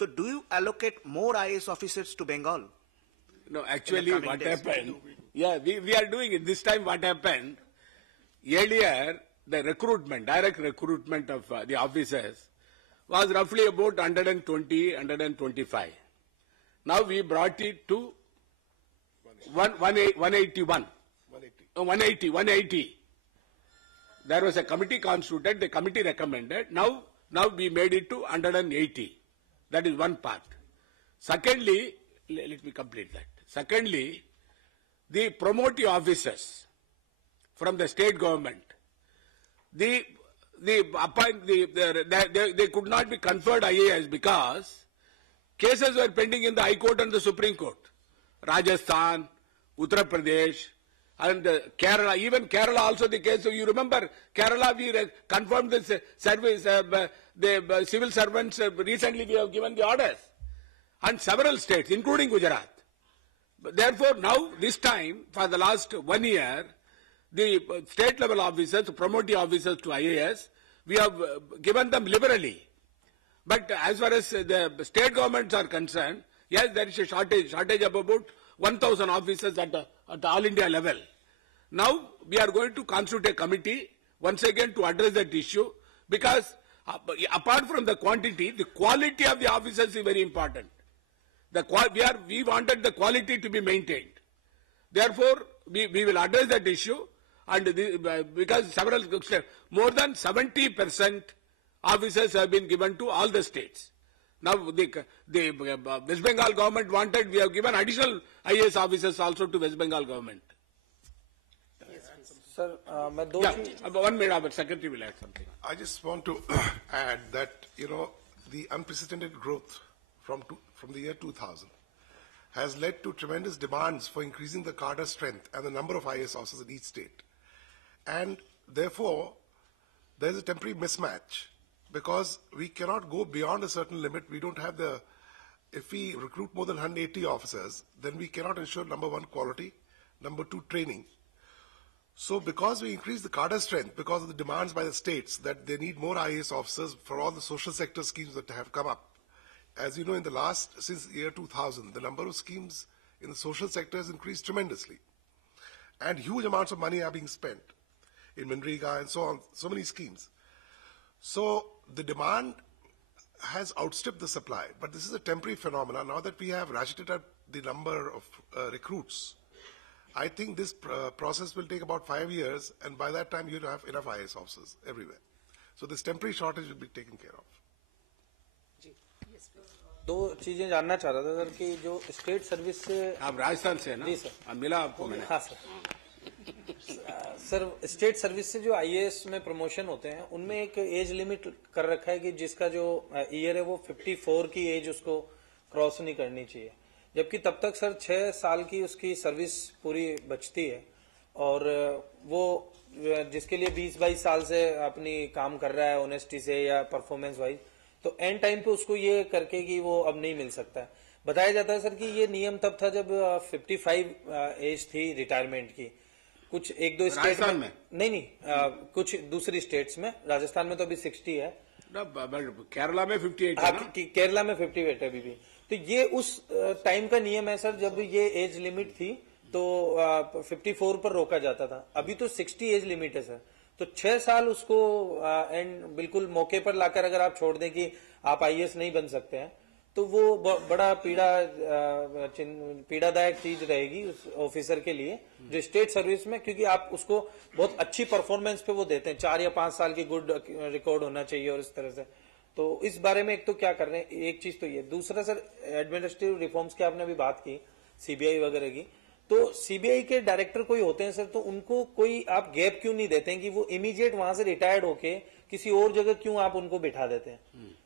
So do you allocate more IAS officers to Bengal? No, actually what happened, we are doing it. This time what happened, earlier the recruitment, direct recruitment of the officers was roughly about 120, 125. Now we brought it to 181. 180. There was a committee constituted, the committee recommended. Now we made it to 180. That is one part. Secondly, let me complete that. Secondly, the promoting officers from the state government, they could not be conferred IAS because cases were pending in the High Court and the Supreme Court. Rajasthan, Uttar Pradesh, and Kerala, even Kerala also the case. So you remember Kerala, we confirmed this service, the civil servants, recently we have given the orders. And several states, including Gujarat. Therefore, now, this time, for the last 1 year, the state level officers, promoting officers to IAS, we have given them liberally. But as far as the state governments are concerned, yes, there is a shortage of about 1,000 officers at all India level. Now, we are going to constitute a committee once again to address that issue, because apart from the quantity, the quality of the officers is very important. We wanted the quality to be maintained. Therefore, we will address that issue, and because more than 70% officers have been given to all the states. Now, the West Bengal government wanted, we have given additional IAS officers also to West Bengal government. Sir, 1 minute, our secretary will add something. I just want to add that, the unprecedented growth from the year 2000 has led to tremendous demands for increasing the cadre strength and the number of IAS officers in each state. And therefore, there is a temporary mismatch because we cannot go beyond a certain limit. We don't have if we recruit more than 180 officers, then we cannot ensure, number one, quality, number two, training. So because we increase the cadre strength, because of the demands by the states that they need more IAS officers for all the social sector schemes that have come up, as you know, since the year 2000, the number of schemes in the social sector has increased tremendously. And huge amounts of money are being spent in Manrega and so on, so many schemes. So the demand has outstripped the supply, but this is a temporary phenomenon. Now that we have ratcheted up the number of recruits, I think this process will take about 5 years, and by that time you'll have enough IAS officers everywhere. So this temporary shortage will be taken care of. दो चीजें जानना चाह रहा था sir कि जो state service से आप राजस्थान से ना? जी सर, मिला आपको मैंने? हाँ सर, स्टेट सर्विस से जो आईएएस में प्रमोशन होते हैं उनमें एक एज लिमिट कर रखा है कि जिसका जो ईयर है वो 54 की एज उसको क्रॉस नहीं करनी चाहिए, जबकि तब तक सर 6 साल की उसकी सर्विस पूरी बचती है और वो जिसके लिए 20-22 साल से अपनी काम कर रहा है ऑनेस्टी से या परफॉर्मेंस वाइज, तो एंड टाइम पे उसको ये करके कि वो अब नहीं मिल सकता है। बताया जाता है सर कि ये नियम तब था जब 55 एज थी रिटायरमेंट की। कुछ 1-2 स्टेट में नहीं कुछ दूसरी स्टेट्स में, राजस्थान में तो अभी 60 है, केरला में 58 है, केरला में 58 है अभी भी। तो ये उस टाइम का नियम है सर जब ये एज लिमिट थी तो 54 पर रोका जाता था। अभी तो 60 एज लिमिट है सर, तो 6 साल उसको एंड बिल्कुल मौके पर लाकर अगर आप छोड़ दें कि आप आईएएस नहीं बन सकते हैं तो वो बड़ा पीड़ादायक चीज रहेगी उस ऑफिसर के लिए जो स्टेट सर्विस में, क्योंकि आप उसको बहुत अच्छी परफॉर्मेंस पे वो देते हैं, 4 या 5 साल की गुड रिकॉर्ड होना चाहिए और इस तरह से। तो इस बारे में एक तो क्या कर रहे हैं, एक चीज तो ये। दूसरा सर एडमिनिस्ट्रेटिव रिफॉर्म्स की आपने अभी बात की सीबीआई वगैरह की, तो सीबीआई के डायरेक्टर कोई होते हैं सर, तो उनको कोई आप गैप क्यों नहीं देते हैं कि वो इमीडिएट वहां से रिटायर्ड होके किसी और जगह क्यों आप उनको बिठा देते हैं,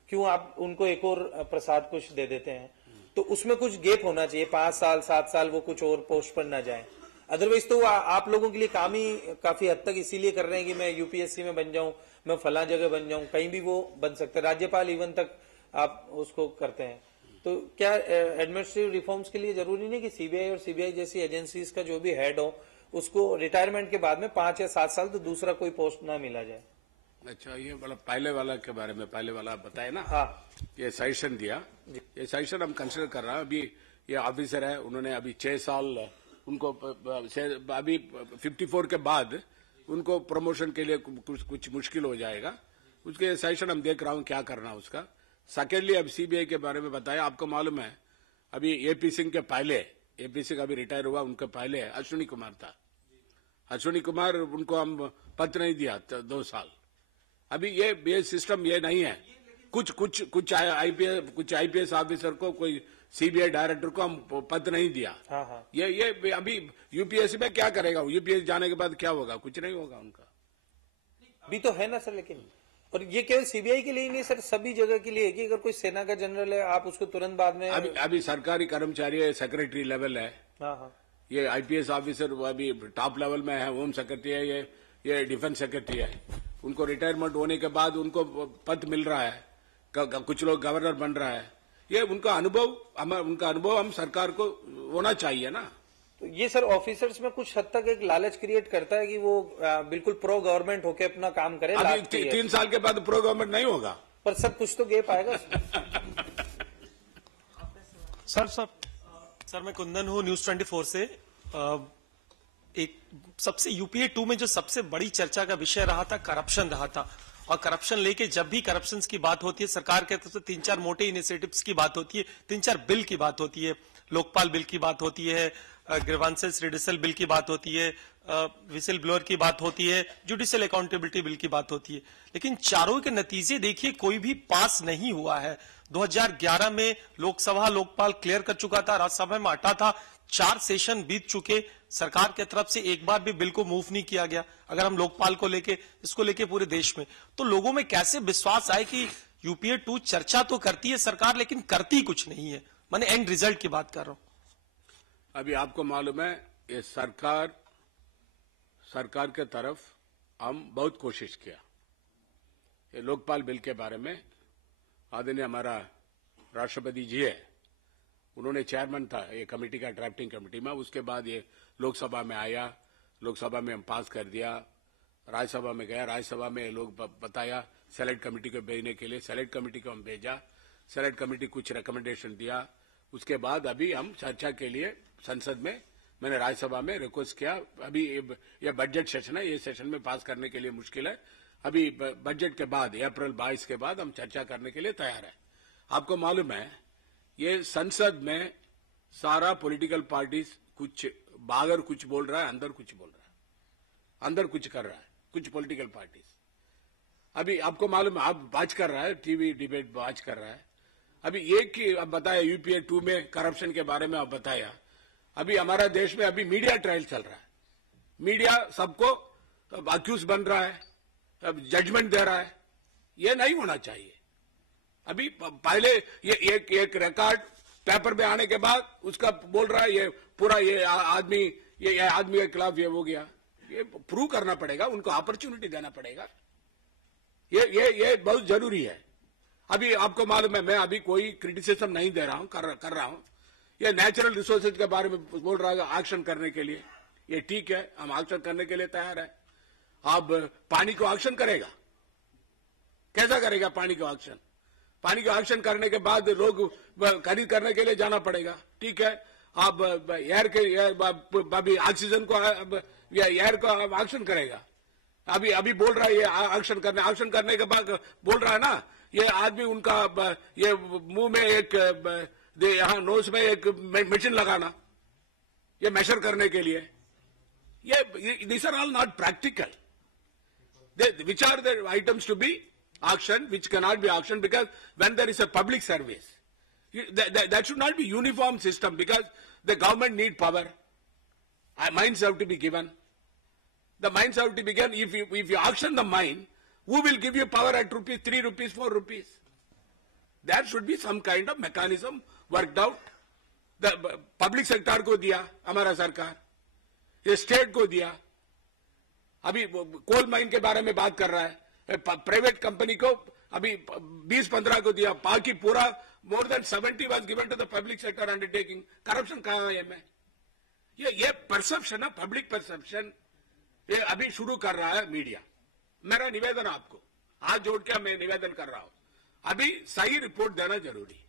क्यों आप उनको एक और प्रसाद कुछ दे देते हैं? तो उसमें कुछ गैप होना चाहिए, 5 साल 7 साल वो कुछ और पोस्ट पर ना जाए। अदरवाइज तो आप लोगों के लिए काम ही काफी हद तक इसीलिए कर रहे हैं कि मैं यूपीएससी में बन जाऊं, मैं फला जगह बन जाऊं, कहीं भी वो बन सकते हैं, राज्यपाल इवन तक आप उसको करते हैं। तो क्या एडमिनिस्ट्रेटिव रिफॉर्म्स के लिए जरूरी नहीं कि सीबीआई और सीबीआई जैसी एजेंसीज का जो भी हेड हो उसको रिटायरमेंट के बाद में 5 या 7 साल तो दूसरा कोई पोस्ट ना मिला जाए? अच्छा, ये मतलब पहले वाला के बारे में, पहले वाला बताए ना। हाँ, ये सजेशन दिया, ये सजेशन हम कंसिडर कर रहे हैं। अभी ये ऑफिसर है, उन्होंने अभी 6 साल उनको अभी 54 के बाद उनको प्रमोशन के लिए कुछ मुश्किल हो जाएगा। उसके सजेशन हम देख रहा हूं क्या करना उसका। सेकेंडली, अब सीबीआई के बारे में बताया। आपको मालूम है अभी एपी सिंह के पहले, एपी सिंह अभी रिटायर हुआ, उनके पहले अश्विनी कुमार था। अश्विनी कुमार, उनको हम पत्र नहीं दिया 2 साल। अभी ये सिस्टम ये नहीं है। कुछ आईपीएस ऑफिसर को, कोई सीबीआई डायरेक्टर को हम पद नहीं दिया। हाँ, हाँ। ये अभी यूपीएससी में क्या करेगा? यूपीएससी जाने के बाद क्या होगा? कुछ नहीं होगा उनका। भी तो है ना सर, लेकिन और ये केवल सीबीआई के लिए ही नहीं सर, सभी जगह के लिए है कि अगर कोई सेना का जनरल है, आप उसको तुरंत बाद में अभी सरकारी कर्मचारी है, सेक्रेटरी लेवल है। हाँ, हाँ। ये आईपीएस ऑफिसर वो अभी टॉप लेवल में है, होम सेक्रेटरी है, ये डिफेंस सेक्रेटरी है। उनको रिटायरमेंट होने के बाद उनको पद मिल रहा है, कुछ लोग गवर्नर बन रहा है। ये उनका अनुभव हम सरकार को होना चाहिए ना। तो ये सर ऑफिसर्स में कुछ हद तक एक लालच क्रिएट करता है कि वो बिल्कुल प्रो गवर्नमेंट होके अपना काम करे। अभी 3 साल के बाद प्रो गवर्नमेंट नहीं होगा, पर सर कुछ तो गैप आएगा। सर मैं कुंदन हूँ न्यूज 24 से। एक सबसे यूपीए 2 में जो सबसे बड़ी चर्चा का विषय रहा था, करप्शन रहा था। और करप्शन लेके जब भी करप्शन की बात होती है, सरकार के तरफ से 3-4 मोटे इनिशिएटिव्स की बात होती है, 3-4 बिल की बात होती है। लोकपाल बिल की बात होती है, ग्रीवांसेस रिड्यूसल बिल की बात होती है, विसिल ब्लोअर की बात होती है, जुडिशियल अकाउंटेबिलिटी बिल की बात होती है। लेकिन चारों के नतीजे देखिए, कोई भी पास नहीं हुआ है। 2011 में लोकसभा लोकपाल क्लियर कर चुका था, राज्यसभा में अटा था। 4 सेशन बीत चुके, सरकार की तरफ से एक बार भी बिल को मूव नहीं किया गया। अगर हम लोकपाल को लेके, इसको लेके पूरे देश में, तो लोगों में कैसे विश्वास आए कि यूपीए 2 चर्चा तो करती है सरकार, लेकिन करती कुछ नहीं है। मैंने एंड रिजल्ट की बात कर रहा हूं। अभी आपको मालूम है, ये सरकार के तरफ हम बहुत कोशिश किया। ये लोकपाल बिल के बारे में आदरणीय हमारा राष्ट्रपति जी है, उन्होंने चेयरमैन था ये कमेटी का, ड्राफ्टिंग कमेटी में। उसके बाद ये लोकसभा में आया, लोकसभा में हम पास कर दिया, राज्यसभा में गया, राज्यसभा में लोग बताया सेलेक्ट कमेटी को भेजने के लिए, सेलेक्ट कमेटी को हम भेजा, सेलेक्ट कमेटी कुछ रिकमेंडेशन दिया। उसके बाद अभी हम चर्चा के लिए संसद में, मैंने राज्यसभा में रिक्वेस्ट किया। अभी ये बजट सेशन है, ये सेशन में पास करने के लिए मुश्किल है। अभी बजट के बाद, अप्रैल 22 के बाद हम चर्चा करने के लिए तैयार है। आपको मालूम है, ये संसद में सारा पॉलिटिकल पार्टीज कुछ बाहर कुछ बोल रहा है, अंदर कुछ बोल रहा है, अंदर कुछ कर रहा है, कुछ पॉलिटिकल पार्टीज। अभी आपको मालूम है, आप वाच कर रहा है, टीवी डिबेट वाच कर रहा है। अभी एक ही अब बताया, यूपीए 2 में करप्शन के बारे में आप बताया। अभी हमारा देश में अभी मीडिया ट्रायल चल रहा है, मीडिया सबको अक्यूज बन रहा है, अब जजमेंट दे रहा है। ये नहीं होना चाहिए। अभी पहले ये एक रिकॉर्ड पेपर में आने के बाद उसका बोल रहा है ये पूरा ये आदमी के खिलाफ ये हो गया। ये प्रूव करना पड़ेगा, उनको अपॉर्चुनिटी देना पड़ेगा। ये बहुत जरूरी है। अभी आपको मालूम है, मैं अभी कोई क्रिटिसिज्म नहीं दे रहा हूं, कर रहा हूं। ये नेचुरल रिसोर्सेज के बारे में बोल रहा है एक्शन करने के लिए, ये ठीक है, हम एक्शन करने के लिए तैयार है। अब पानी को एक्शन करेगा, कैसा करेगा पानी को एक्शन? पानी को एक्शन करने के बाद लोग खरीद करने के लिए जाना पड़ेगा, ठीक है। अब अभी ऑक्सीजन को, एयर को एक्शन करेगा। अभी बोल रहा है ये एक्शन करने के बाद बोल रहा है ना, ये आदमी उनका ये मुंह में एक, यहाँ नोज में एक मशीन लगाना, ये मेजर करने के लिए। ये this are all not practical, which are the items to be auctioned, which cannot be auctioned, because when there is a public service, that should not be uniform system, because the government need power. Mines have to be given. The mines have to be given. If you auction the mine, who will give you power at rupees 3 rupees, 4 rupees? There should be some kind of mechanism worked out. The public sector को दिया हमारा सरकार, ये state को दिया। अभी coal mine के बारे में बात कर रहा है, प्राइवेट कंपनी को अभी 20-15 को दिया, बाकी पूरा more than 70 was given to the public sector undertaking. Corruption कहां है में? ये परसेप्शन है, पब्लिक परसेप्शन, ये अभी शुरू कर रहा है मीडिया। मेरा निवेदन आपको, हाथ जोड़ के मैं निवेदन कर रहा हूं, अभी सही रिपोर्ट देना जरूरी है।